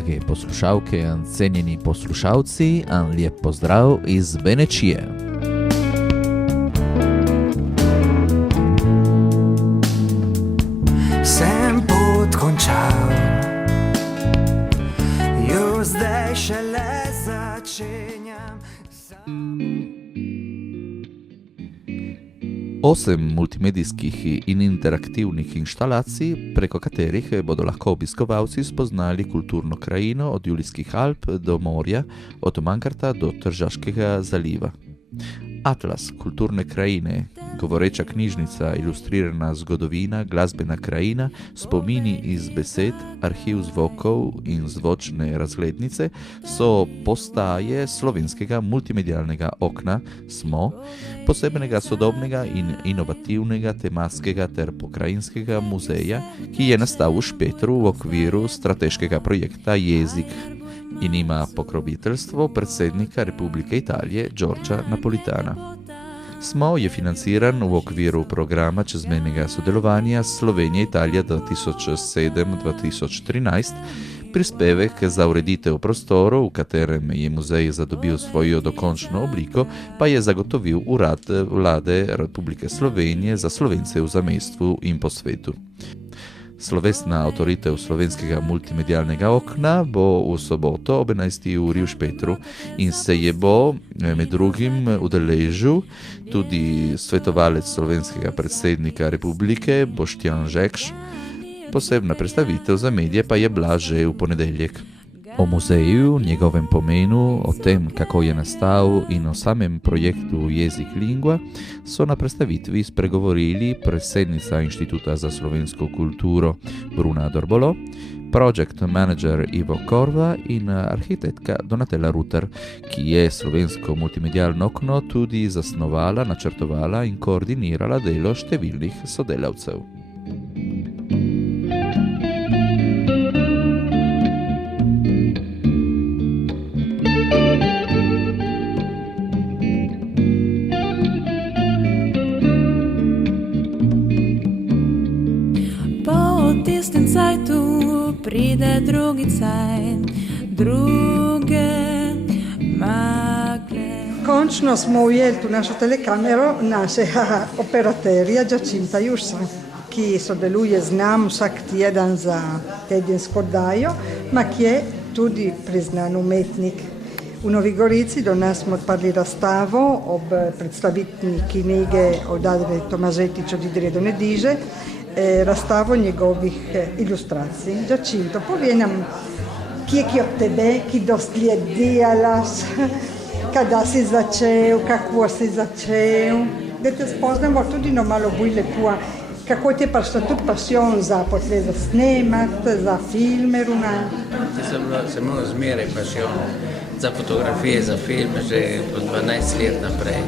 Drage poslušalke in cenjeni poslušalci, en lep pozdrav iz Benečije. Sem pot končal, jo zdaj šele začenjam. 8 multimedijskih in interaktivnih inštalacij, preko katerih bodo lahko obiskovalci spoznali kulturno krajino od Julijskih Alp do morja, od Mankarta do Tržaškega zaliva. Atlas kulturne krajine, govoreča knjižnica, ilustrirana zgodovina, glasbena krajina, spomini iz besed, arhiv zvokov in zvočne razglednice so postaje slovenskega multimedialnega okna SMO, posebnega sodobnega in inovativnega tematskega ter pokrajinskega muzeja, ki je nastal v Špetru v okviru strateškega projekta Jezik in ima pokroviteljstvo predsednika Republike Italije Giorgia Napolitana. SMO je financiran v okviru programa čezmejnega sodelovanja Slovenija-Italija 2007-2013, prispevek za ureditev prostorov, v katerem je muzej zadobil svojo dokončno obliko, pa je zagotovil Urad Vlade Republike Slovenije za Slovence v zamejstvu in po svetu. Slovesna avtoritev slovenskega multimedialnega okna bo v soboto ob 11. uri v Špetru in se je bo med drugim udeležil tudi svetovalec slovenskega predsednika republike Boštjan Žekš. Posebna predstavitev za medije pa je bila že v ponedeljek. O muzeju, njegovem pomenu, o tem, kako je nastal in o samem projektu Jezik Lingua so na predstavitvi spregovorili predsednica Inštituta za slovensko kulturo Bruna Dorbolo, project manager Ivo Korva in arhitektka Donatella Ruter, ki je slovensko multimedialno okno tudi zasnovala, načrtovala in koordinirala delo številnih sodelavcev. Pride drugi cajt, druge magle. Končno smo ujeli tu našo telekamero našega operaterja Giacinta Jusa, ki sodeluje z nam vsak teden za tedensko oddajo, ki je tudi priznan umetnik. V Novi Gorici do nas smo odprli razstavo ob predstavitvi knjige od Adre Tomažetić od Idrije do Nediže, razstavo njegovih ilustracij. Giacinto, povej nam, kje je od tebe, ki dosti let delaš, kada si začel, kako si začel, da te spoznamo tudi malo bolj lepo, kako ti je prišla tudi pasijon za potle za snemat, za filme, Runa? Sem imel zmeraj pasijon za fotografije, za filme, že po 12 let naprej.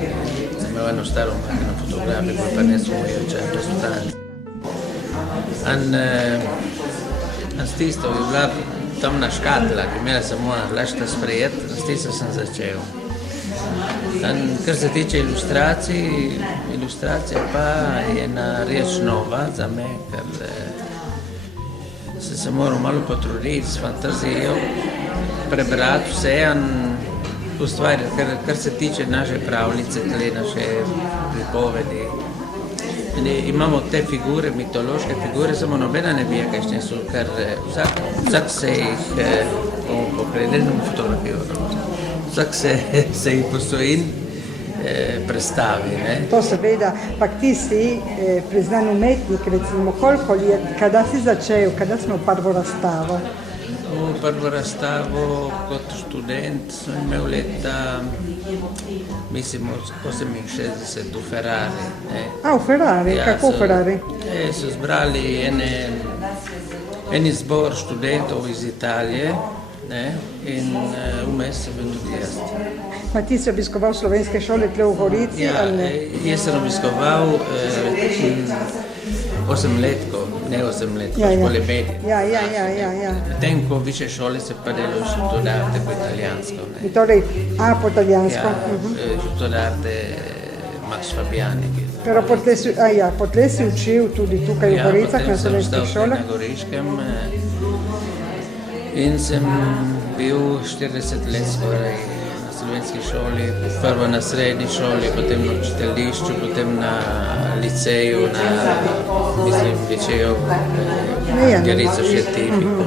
Sem imel eno staro makino fotografije, pa ne smo imeli čas rezultati. In s tisto je bila temna škatla, ki imela samo lašta sprejet, s tisto sem začel. In kar se tiče ilustracija pa je ena reč nova za me, ker se moral malo potruditi s fantazijo, prebrati vse in ustvarjati, kar se tiče naše pravljice, naše pripovedi. Imamo te figure, mitološke figure, samo nobena ne ve, kakšne so, ker vsak se jih pogledamo fotografijo. Vsak se jih postoji predstavi. To seveda, pa ti si priznan umetnik, recimo koliko let, kada si začel, kada smo prvo razstavo? Prvo razstavo kot študent sem imel leta, mislim, 68 v Ferrari. V Ferrari? Ja, kako v Ferrari? So zbrali en zbor študentov iz Italije in vmes sem bil tudi jaz. Pa ti si obiskoval slovenske šole tle v Gorici? Ja, jaz sem obiskoval 8-letko, ne 8-letko, škole medije. Ja. Potem, ko više šole se pa delo tutto d'arte po italijansko. Torej, po italijansko? Ja, tutto d'arte Max Fabiani. Pero potlej si učil tudi tukaj v Goricah na slovenskih šolah? Ja, potem sem ostal na Goriškem In sem bil 40 let skoraj na slovenski šoli, prvo na srednji šoli, potem na učiteljišču, potem na liceju, liceju Gerico Šentipiko.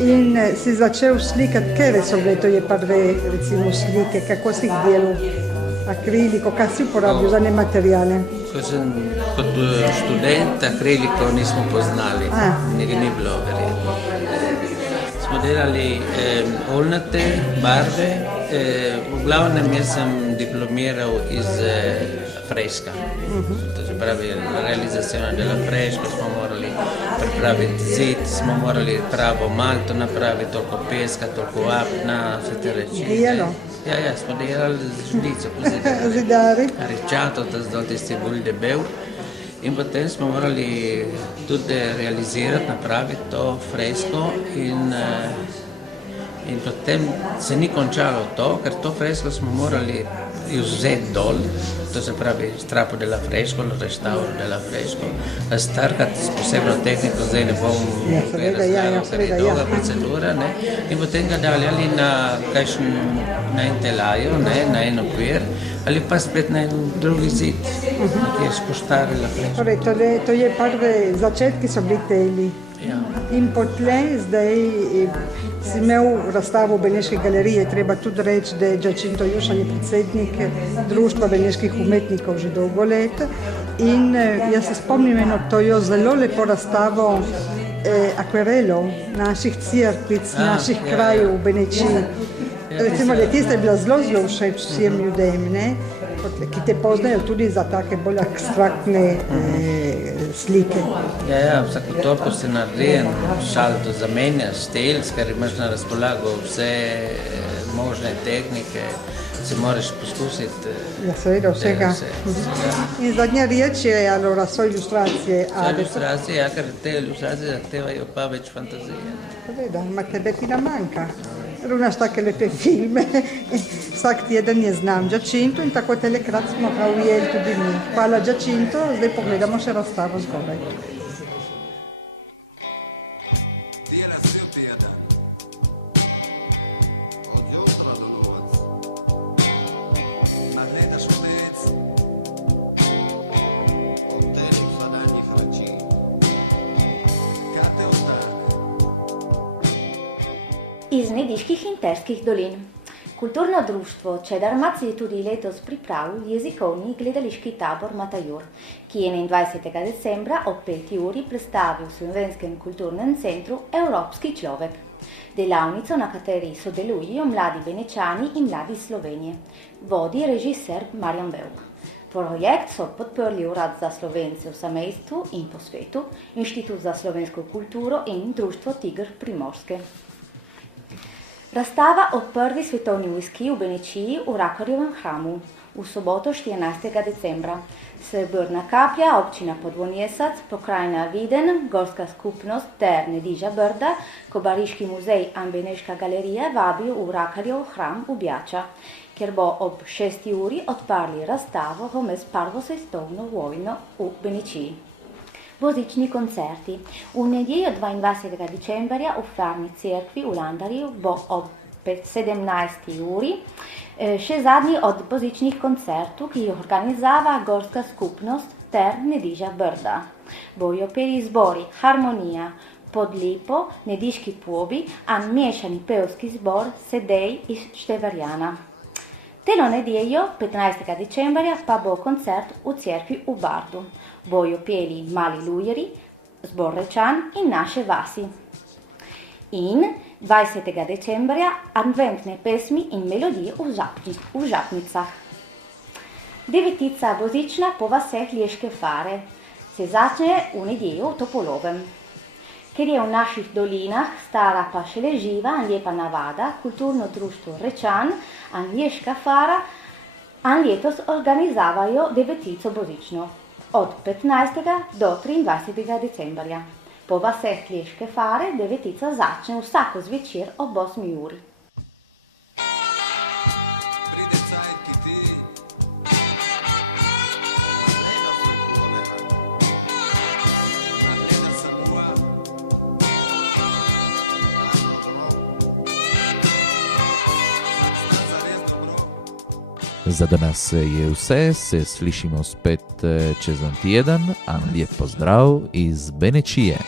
In si začel slikati, katere so bile to je prve recimo slike, kako si jih delal? Akriliko, kaj si uporabil za nemateriale? Ko sem kot študent, akriliko nismo poznali, nekaj ni bilo verjetno. Smo delali oljnate barve, v glavnem jaz sem diplomiral iz freska. To se pravi, realizacija dela freska, smo morali pripraviti zid, smo morali pravo malto napraviti, toliko peska, toliko vapna, vse te reči. Dijelo? Ja, smo delali z žlico, Zidari. rečato, da zdaj tisti bolj debel. In potem smo morali tudi realizirati, napraviti to fresko in potem se ni končalo to, ker to fresko smo morali vzeti dol, to se pravi strapo della fresco, lo restauro della fresco, strkati s posebno tehniko, zdaj ne bom razlagal, ker je dolga procedura, ne? In potem ga dali ali na en telajo, na en okvir, ali pa spet na en drugi zid, ki je spoštarila fresco. Torej, to je prve začetki so bili teli. Ja. In potlej zdaj si imel razstavo v Beneški galeriji, treba tudi reči, da je Giacinto Jušan je predsednik Društva beneških umetnikov že dolgo let. In jaz se spomnim eno tojo zelo lepo razstavo akvarelov naših cerkvic, naših krajev v Benečiji. Recimo, da tista je bila zelo všeč vsem ljudem, ne? Ki te poznajo tudi za take bolj abstraktne slike. Ja, vsako toliko se naredi en salto, zamenjaš stil, ker imaš na razpolago vse možne tehnike, se moraš poskusiti. Ja, seveda, vsega. In zadnja reč je, allora, so ilustracije. Ilustracije, ja, ker te ilustracije zahtevajo pa več fantazije. Seveda, ma tebe ti nam manjka. Imaš take lepe filme, vsak teden je znam Giacinto in tako telekrat smo ga ujeli tudi mi. Hvala Giacinto, zdaj pogledamo še razstavo zgoraj. Iz Nediških in Terskih dolin. Kulturno društvo Čedarmac je tudi letos pripravil jezikovni gledališki tabor Matajur, ki je 21. decembra ob 5. uri predstavil v Slovenskem kulturnem centru Evropski človek. Delavnico, na kateri sodelujejo mladi Benečani in mladi Slovenije, vodi režiser Marjan Bevk. Projekt so podprli Urad za Slovence v zamejstvu in po svetu, Inštitut za slovensko kulturo in Društvo Tiger Primorske. Razstava o prvi svetovni vojski v Benečiji v Rakarjevem hramu v soboto 14. decembra. Srebrna kaplja, občina Podvonjesac, pokrajina Viden, Gorska skupnost ter Nediža Brda, Kobariški muzej in Beneška galerija vabijo v Rakarjev hram v Bjača, kjer bo ob 6. uri odprli razstavo med prvo svetovno vojno v Benečiji. Božični koncerti. V nedeljo 22. decembra v Farni cerkvi v Landarju bo ob 17. uri še zadnji od božičnih koncertov, ki jih organizava Gorska skupnost ter Nediža Brda. Bojo peli zbori Harmonija, Podlipo, Nediški pobi in mešani pevski zbor Sedej iz Števarjana. Telo nedeljo 15. decembra pa bo koncert v cerkvi v Bardu. Bojo peli Mali lujeri, zbor Rečan in naše vasi. In 20. decembra adventne pesmi in melodije v žapnicah. Devetica božična po vaseh Lieške fare se začne v nedeljo v Topolovem. Ker je v naših dolinah stara pa šele živa in lepa navada, kulturno društvo Rečan in Lieška fara in letos organizavajo devetico božično od 15. do 23. decembra. Po vaseh Lieške fare devetica začne vsako zvečer ob 8. uri. Za danas je vse, se slišimo spet čez en teden, a lijep pozdrav iz Benečije.